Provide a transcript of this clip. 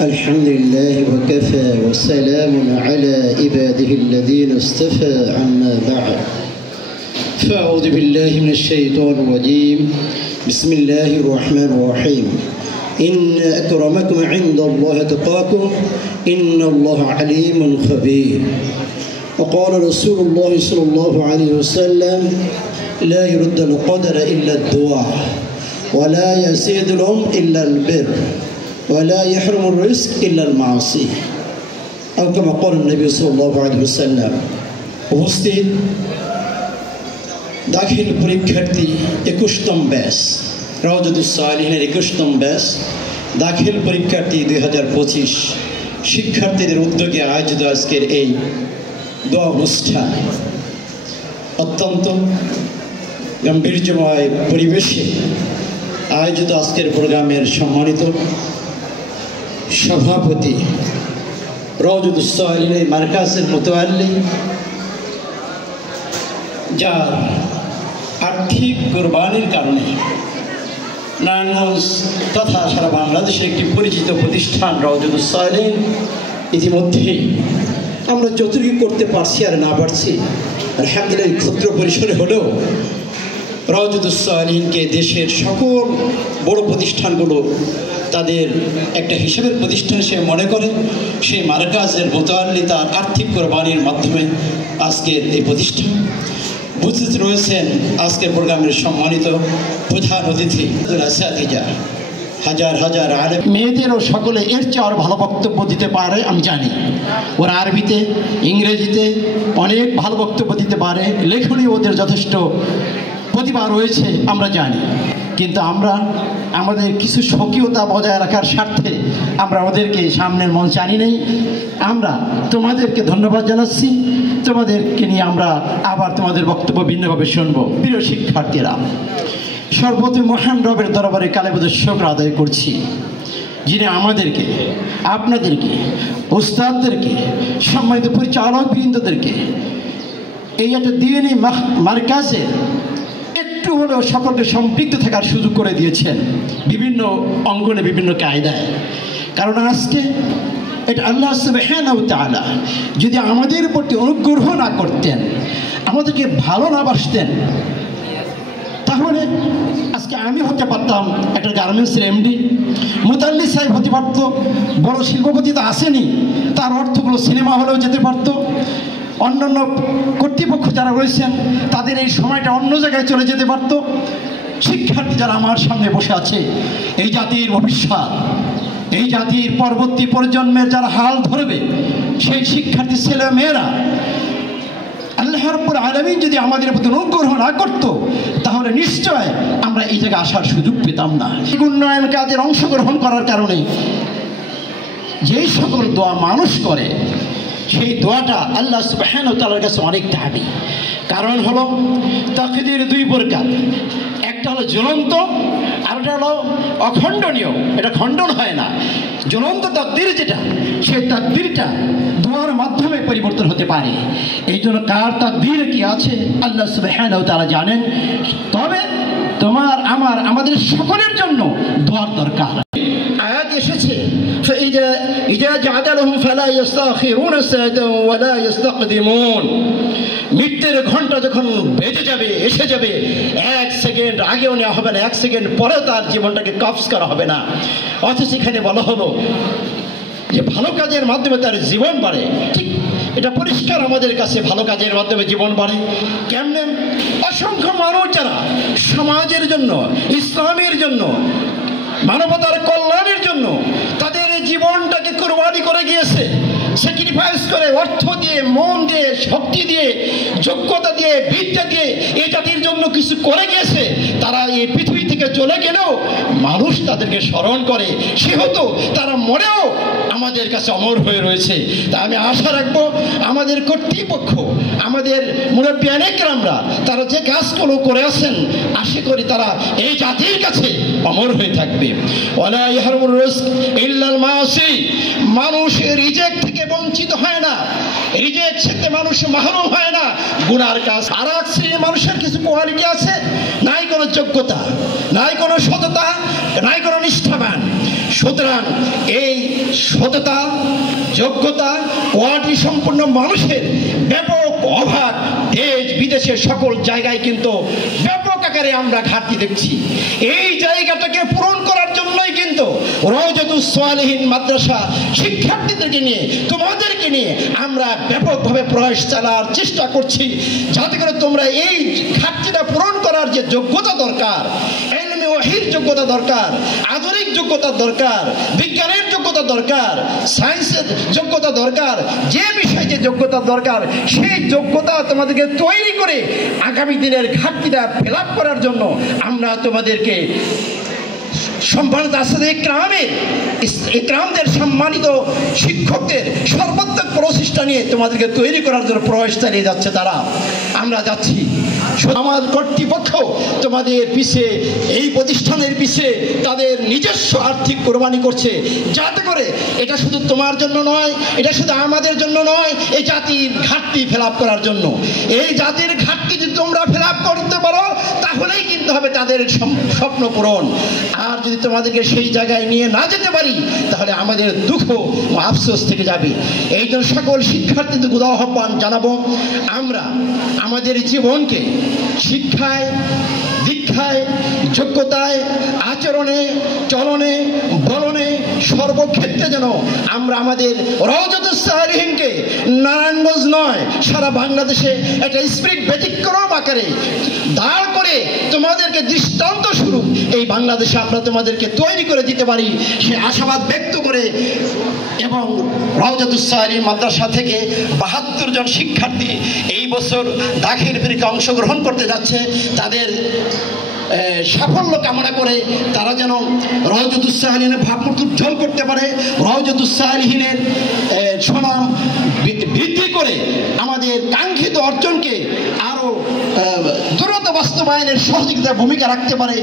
الحمد لله وكفى وسلام على عباده الذين اصطفى أما بعد فأعوذ بالله من الشيطان الرجيم بسم الله الرحمن الرحيم إن أكرمكم عند الله أتقاكم إن الله عليم خبير وقال رسول الله صلى الله عليه وسلم لا يرد القدر إلا الدعاء ولا يزيد العمر إلا البر ولا يحرم الرزق إلا المعصية أو كما قال النبي صلى الله عليه وسلم উপস্থিত দাখিল পরীক্ষার্থী 21তম ব্যাচ রওজাতুস সালিহিনের 21তম ব্যাচ দাখিল পরীক্ষার্থী 2025 শিক্ষার্থীদের উদ্যোগে আয়োজিত আজকের এই দোয়া অনুষ্ঠান অত্যন্ত গাম্ভীর্যময় পরিবেশে আয়োজিত আজকের প্রোগ্রামের সম্মানিত সভাপতি রওজাতুস সালিহিনের মার্কাজের মুতাওয়াল্লি যার আর্থিক কোরবানির কারণে নারায়ণগঞ্জ তথা সারা বাংলাদেশে একটি পরিচিত প্রতিষ্ঠান রওজাতুস সালিহিন ইতিমধ্যেই আমরা যতটুকু করতে পারছি আর না পারছি আলহামদুলিল্লাহ ক্ষুদ্র পরিসরে হলেও রওজাতুস সালিহিনকে দেশের সকল বড় প্রতিষ্ঠানগুলো তাদের একটা হিসাবের প্রতিষ্ঠান সে মনে করে সেই মার্কাজের মুতাওয়াল্লি তার আর্থিক কোরবানির মাধ্যমে আজকের এই প্রতিষ্ঠান উপস্থিত রয়েছেন আজকের প্রোগ্রামের সম্মানিত প্রধান অতিথি হাজার হাজার আলেম মেয়েদেরও সকলে এর চেয়ে আরও ভালো বক্তব্য দিতে পারে আমি জানি ওরা আরবিতে ইংরেজিতে অনেক ভালো বক্তব্য দিতে পারে লেখনী ওদের যথেষ্ট প্রতিভা রয়েছে আমরা জানি কিন্তু আমরা আমাদের কিছু স্বকীয়তা বজায় রাখার স্বার্থে আমরা ওদেরকে সামনের মঞ্চে আনি নেই আমরা তোমাদেরকে ধন্যবাদ জানাচ্ছি তোমাদেরকে নিয়ে আমরা আবার তোমাদের বক্তব্য ভিন্নভাবে শুনব প্রিয় শিক্ষার্থীরা সর্বপ্রথম মহান রবের দরবারে কালেবুদের শুকর আদায় করছি যিনি আমাদেরকে আপনাদেরকে উস্তাদদেরকে সম্মানিত পরিচালক বৃন্দদেরকে এই একটা দিনই মার্কাজে একটু হলেও সকলকে সম্পৃক্ত থাকার সুযোগ করে দিয়েছেন বিভিন্ন অঙ্গনে বিভিন্ন কায়দায় কারণ আজকে এটা আল্লাহ সুবহানাহু ওয়া তাআলা যদি আমাদের প্রতি অনুগ্রহ না করতেন আমাদেরকে ভালো না বাসতেন তাহলে আজকে আমি হতে পারতাম একটা গার্মেন্টসের এমডি মুতাল্লি সাহেব হতে পারত বড় শিল্পপতি তো আসেনি তার অর্থগুলো সিনেমা হলেও যেতে পারত অন্যান্য কর্তৃপক্ষ যারা রয়েছেন তাদের এই সময়টা অন্য জায়গায় চলে যেতে পারত শিক্ষার্থী যারা আমার সামনে বসে আছে এই জাতির ভবিষ্যৎ এই জাতির পরবর্তী প্রজন্মের যারা হাল ধরবে সেই শিক্ষার্থী ছেলে মেয়েরা আল্লাহ রাব্বুল আলামিন যদি আমাদের প্রতি অনুগ্রহ না করত তাহলে নিশ্চয় আমরা এই জায়গায় আসার সুযোগ পেতাম না উন্নয়ন কাজের অংশগ্রহণ করার কারণে যেই সকল দোয়া মানুষ করে সেই দোয়াটা আল্লাহ সুবহানাহু ওয়া তাআলার কাছে অনেক দামি কারণ হলো তাকদীর দুই প্রকার একটা হলো জ্বলন্ত আর একটা হলো অখণ্ডনীয় এটা খণ্ডন হয় না জ্বলন্ত তাকদীর যেটা সেই তাকদীরটা দোয়ার মাধ্যমে পরিবর্তন হতে পারে এই জন্য কার তাকদীর কি আছে আল্লাহ সুবহানাহু ওয়া তাআলা জানেন তবে তোমার আমাদের সকলের জন্য দোয়ার দরকার আয়াত এসেছে إذا جعلهم فلا يستأخرون ساعة ولا يستقدمون মৃত্যুর ঘন্টা যখন বেজে যাবে এসে যাবে এক সেকেন্ড আগেও নেওয়া হবে না এক সেকেন্ড পরে তার জীবনটাকে কবজ করা হবে না অথচ এখানে বলা হলো যে ভালো কাজের মাধ্যমে তার জীবন বাড়ে ঠিক এটা পরিষ্কার আমাদের কাছে ভালো কাজের মাধ্যমে জীবন বাড়ে কেমনে অসংখ্য মানুষ যারা সমাজের জন্য ইসলামের জন্য মানবতার কল্যাণের জন্য তাদের জীবনটাকে কুরবানি করে গিয়েছে স্যাক্রিফাইস করে অর্থ দিয়ে মন দিয়ে শক্তি দিয়ে যোগ্যতা দিয়ে বিদ্যা দিয়ে এই জাতির জন্য কিছু করে গিয়েছে তারা এই পৃথিবী থেকে চলে গেলেও মানুষ তাদেরকে স্মরণ করে সেহেতু তারা মরেও আমাদের কাছে অমর হয়ে রয়েছে তা আমি আশা রাখবো আমাদের কর্তৃপক্ষ আমাদের মুরব্বিয়ানে কেরামরা তারা যে কাজগুলো করে আসেন আশা করি তারা এই জাতির কাছে অমর হয়ে থাকবে ওয়ালা ইয়াহরুর রিজক ইল্লাল মাসি মানুষ রিজেক থেকে বঞ্চিত হয় না রিজেক থেকে মানুষ মাহরুম হয় না গুনার কাজ আর এক শ্রেণীর মানুষের কিছু কোয়ালিটি আছে নাই কোনো যোগ্যতা নাই কোনো সততা নাই কোনো নিষ্ঠাবান সুতরাং এই সততা, যোগ্যতা, কোয়ালিটি সম্পন্ন মানুষের ব্যাপক অভাব দেশ বিদেশের সকল জায়গায় কিন্তু ব্যাপক আকারে আমরা ঘাটতি দেখছি। এই জায়গাটাকে পূরণ করার জন্যই কিন্তু রওজাতুস সালেহীন মাদ্রাসা শিক্ষার্থীদেরকে নিয়ে, তোমাদেরকে নিয়ে আমরা ব্যাপকভাবে প্রয়াস চালার চেষ্টা করছি, যাতে করে তোমরা এই ঘাটতিটা পূরণ করার যে যোগ্যতা দরকার, ইলমে ওয়াহির যোগ্যতা দরকার, আধুনিক যোগ্যতা দরকার, বিজ্ঞানের যোগ্যতা দরকার, সায়েন্সের যোগ্যতা দরকার, যে বিষয়ে যে যোগ্যতা দরকার সেই যোগ্যতা তোমাদেরকে তৈরি করে আগামী দিনের ঘাটতিটা ফিল আপ করার জন্য আমরা তোমাদেরকে সম্মানিত আসাদে ইকরামদের, সম্মানিত শিক্ষকদের সর্বাত্মক প্রচেষ্টা নিয়ে তোমাদেরকে তৈরি করার জন্য প্রয়াস চালিয়ে যাচ্ছে তারা। আমরা যাচ্ছি, আমার কর্তৃপক্ষ তোমাদের পিছে, এই প্রতিষ্ঠানের পিছে তাদের নিজস্ব আর্থিক কোরবানি করছে, যাতে করে এটা শুধু তোমার জন্য নয়, এটা শুধু আমাদের জন্য নয়, এই জাতির ঘাটতি ফিল আপ করার জন্য। এই জাতির ঘাটতি যদি তোমরা ফিল আপ করতে পারো তাহলেই কিন্তু হবে তাদের স্বপ্ন পূরণ। আর যদি তোমাদেরকে সেই জায়গায় নিয়ে না যেতে পারি তাহলে আমাদের দুঃখ ও আফসোস থেকে যাবে। এই জন্য সকল শিক্ষার্থীদের আহ্বান জানাবো, আমরা আমাদের জীবনকে শিক্ষায়, দীক্ষায়, যোগ্যতায়, আচরণে, চলনে, বলনে, সর্বক্ষেত্রে যেন আমরা আমাদের রওজাতুস সালেহীনকে নারায়ণগঞ্জ নয় সারা বাংলাদেশে একটা স্পিরিট ব্যতিক্রম আকারে দাঁড় করে তোমাদেরকে দৃষ্টান্ত স্বরূপ এই বাংলাদেশে আমরা তোমাদেরকে তৈরি করে দিতে পারি সে আশাবাদ ব্যক্ত করে, এবং রওজাতুস সালেহীন মাদ্রাসা থেকে ৭২ জন শিক্ষার্থী এই বছর দাখিল পরীক্ষায় অংশগ্রহণ করতে যাচ্ছে, তাদের সাফল্য কামনা করে তারা যেন রওজাতুস সালেহীনের ভাবমূর্তি উজ্জ্বল করতে পারে, রওজাতুস সালেহীনের সুনাম বৃদ্ধি করে আমাদের কাঙ্ক্ষিত অর্জনকে আরও দ্রুত বাস্তবায়নের সহযোগিতার ভূমিকা রাখতে পারে।